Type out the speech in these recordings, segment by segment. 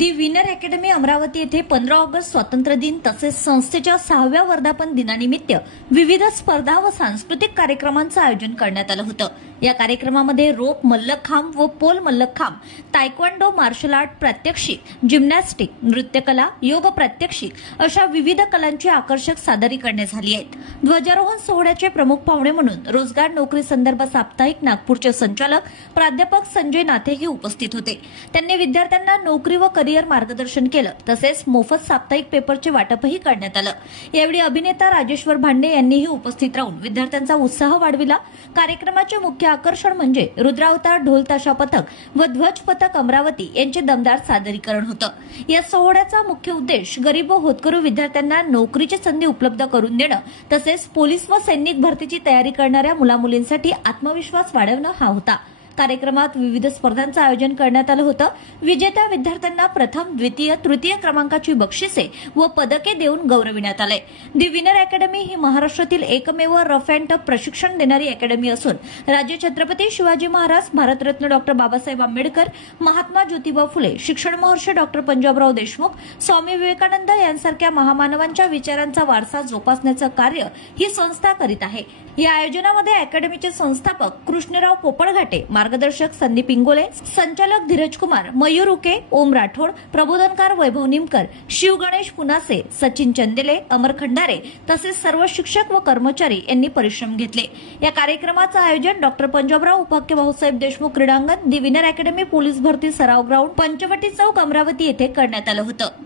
दी winner academy Amravati येथे 15 August स्वातंत्र्य दिन तसेच संस्थेच्या 6व्या वर्धापन दिनानिमित्त विविध स्पर्धा व सांस्कृतिक कार्यक्रमांचं आयोजन करण्यात आलं होतं। या कार्यक्रमामध्ये रोप मल्लखांब व pole mallakhamb, taekwondo, martial art प्रात्यक्षिक, जिम्नॅस्टिक, नृत्यकला, योग प्रात्यक्षिक अशा विविध कलांची आकर्षक सादरीकरणे झाली आहेत। ध्वजारोहण सोहळ्याचे प्रमुख पाहुणे म्हणून रोजगार नोकरी संदर्भ साप्ताहिक नागपूरचे संचालक प्राध्यापक संजय नाथेही उपस्थित होते। त्यांनी विद्यार्थ्यांना नोकरी व करिअर मार्गदर्शन केलं तसेच मोफत साप्ताहिक पेपरचे वाटपही करण्यात आलं। यावेळी अभिनेता राजेश्वर भांडे यांनीही उपस्थित राहून विद्यार्थ्यांचा उत्साह वाढविला। कार्यक्रमाचे मुख्य आकर्षण म्हणजे रुद्रावतार ढोल ताशा पथक व ध्वज पथक अमरावती यांचे दमदार सादरीकरण होतं। या सोहळ्याचा मुख्य उद्देश गरीब व होतकरू विद्यार्थ्यांना नोकरीची संधी उपलब्ध करून देणं तसेच पोलीस व सैनिक भरतीची तयारी करणाऱ्या मुलामुलींसाठी आत्मविश्वास वाढवणं हा होता। कार्यक्रमात विविध स्पर्धांचं आयोजन करण्यात आलं होतं। विजेत्या विद्यार्थ्यांना प्रथम, द्वितीय, तृतीय क्रमांकाची बक्षिसे व पदके देऊन गौरविण्यात आले। दी विनर अकॅडमी ही महाराष्ट्रातील एकमेव रफ अँड टफ प्रशिक्षण देणारी अकॅडमी असून राज्य छत्रपती शिवाजी महाराज, भारतरत्न डॉक्टर बाबासाहेब आंबेडकर, महात्मा ज्योतिबा फुले, शिक्षण महर्षी डॉक्टर पंजाबराव देशमुख, स्वामी विवेकानंद यांसारख्या महामानवांच्या विचारांचा वारसा जोपासण्याचं कार्य ही संस्था करीत आहे। या आयोजनामध्ये अकॅडमीचे संस्थापक कृष्णराव पोपळघाटे, मार्गदर्शक संदीप इंगोले, संचालक धीरज कुमार, मयूर उके, ओम राठोड, प्रबोधनकार वैभव निमकर, शिव गणेश पुनासे, सचिन चंदेले, अमर खंडारे तसेच सर्व शिक्षक व कर्मचारी यांनी परिश्रम घेतले। या कार्यक्रमाचं आयोजन डॉक्टर पंजाबराव उपाख्य भाऊसाहेब देशमुख क्रीडांगण, दी विनर अकॅडमी पोलीस भरती सराव ग्राउंड, पंचवटी चौक, अमरावती येथे करण्यात आलं होतं।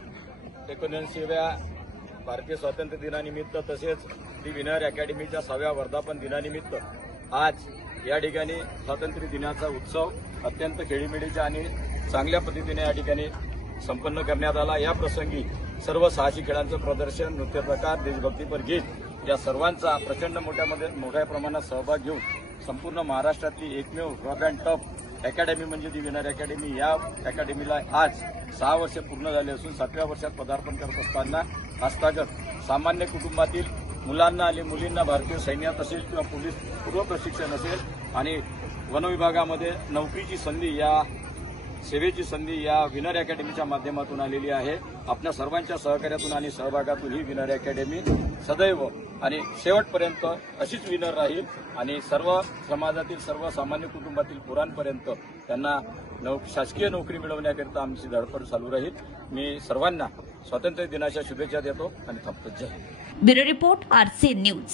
19व्या भारतीय स्वातंत्र्य दिनानिमित्त तसेच दी विनर अकॅडमीच्या 6व्या वर्धापन दिनानिमित्त आज या ठिकाणी स्वातंत्र्य दिनाचा उत्सव अत्यंत खेळीमेळीच्या आणि चांगल्या पद्धतीने या ठिकाणी संपन्न करण्यात आला। या प्रसंगी सर्व साहसी खेळांचं प्रदर्शन, नृत्य प्रकार, देशभक्तीपर गीत या सर्वांचा प्रचंड मोठ्या प्रमाणात सहभाग घेऊन संपूर्ण महाराष्ट्रातली एकमेव रफ अँड टफ अकॅडमी म्हणजे दी विनर अकॅडमी, या अकॅडमीला आज 6 वर्ष पूर्ण झाले असून 7व्या वर्षात पदार्पण करत असताना हस्तागत सामान्य कुटुंबातील मुलांना आणि मुलींना भारतीय सैन्यात असेल किंवा पोलीस पूर्व प्रशिक्षण असेल आणि वन विभागामध्ये नोकरीची संधी, या सेवेची संधी या विनर अकॅडमीच्या माध्यमातून आलेली आहे। आपल्या सर्वांच्या सहकार्यातून आणि सहभागातून ही विनर अकॅडमी सदैव आणि शेवटपर्यंत अशीच विनर राहील आणि सर्व समाजातील, सर्व सामान्य कुटुंबातील पोरांपर्यंत त्यांना शासकीय नोकरी मिळवण्याकरिता आमची धडपड चालू राहील। मी सर्वांना स्वातंत्र्य दिनाच्या शुभेच्छा देतो आणि थांबतो। जय हिंद। Bureau report, RC news.